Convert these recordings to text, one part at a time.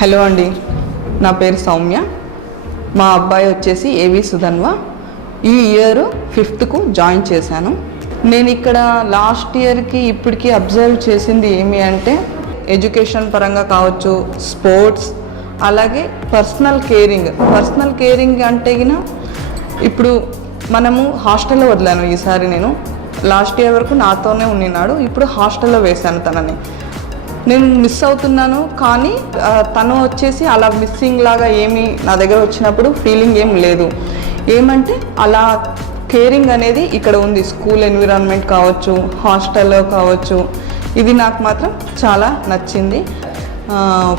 Hello అండి, నా పేరు సౌమ్య. మా అబ్బాయి వచ్చేసి ఏవి సుధన్వ. ఈ ఇయర్ 5th జాయిన్ చేశాను. నేను ఇక్కడ లాస్ట్ ఇయర్కి ఇప్పటికి అబ్జర్వ్ చేసింది ఏమి అంటే ఎడ్యుకేషన్ పరంగా కావచ్చు, స్పోర్ట్స్, అలాగే పర్సనల్ కేరింగ్ అంటే ఇప్పుడు మనము హాస్టల్లో వదిలాను. ఈసారి నేను లాస్ట్ ఇయర్ వరకు నాతోనే ఉన్నాడు, ఇప్పుడు హాస్టల్లో వేశాను తనని. నేను మిస్ అవుతున్నాను, కానీ తను వచ్చేసి అలా మిస్సింగ్ లాగా ఏమీ నా దగ్గర వచ్చినప్పుడు ఫీలింగ్ ఏం లేదు. ఏమంటే అలా కేరింగ్ అనేది ఇక్కడ ఉంది. స్కూల్ ఎన్విరాన్మెంట్ కావచ్చు, హాస్టల్లో కావచ్చు, ఇది నాకు మాత్రం చాలా నచ్చింది.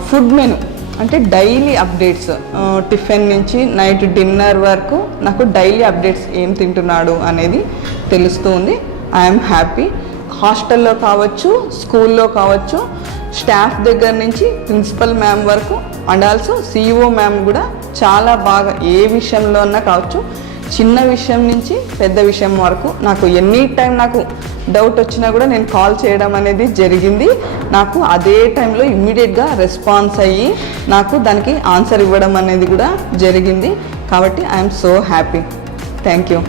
ఫుడ్ మెను అంటే డైలీ అప్డేట్స్, టిఫిన్ నుంచి నైట్ డిన్నర్ వరకు నాకు డైలీ అప్డేట్స్ ఏం తింటున్నాడు అనేది తెలుస్తూ ఉంది. I'm happy. హాస్టల్లో కావచ్చు, స్కూల్లో కావచ్చు, స్టాఫ్ దగ్గర నుంచి ప్రిన్సిపల్ మ్యామ్ వరకు అండ్ ఆల్సో CEO మ్యామ్ కూడా చాలా బాగా ఏ విషయంలో అన్నా కావచ్చు, చిన్న విషయం నుంచి పెద్ద విషయం వరకు నాకు ఎనీ టైం నాకు డౌట్ వచ్చినా కూడా నేను కాల్ చేయడం అనేది జరిగింది. నాకు అదే టైంలో ఇమ్మీడియట్గా రెస్పాన్స్ అయ్యి నాకు దానికి ఆన్సర్ ఇవ్వడం అనేది కూడా జరిగింది. కాబట్టి I'm so happy. Thank you.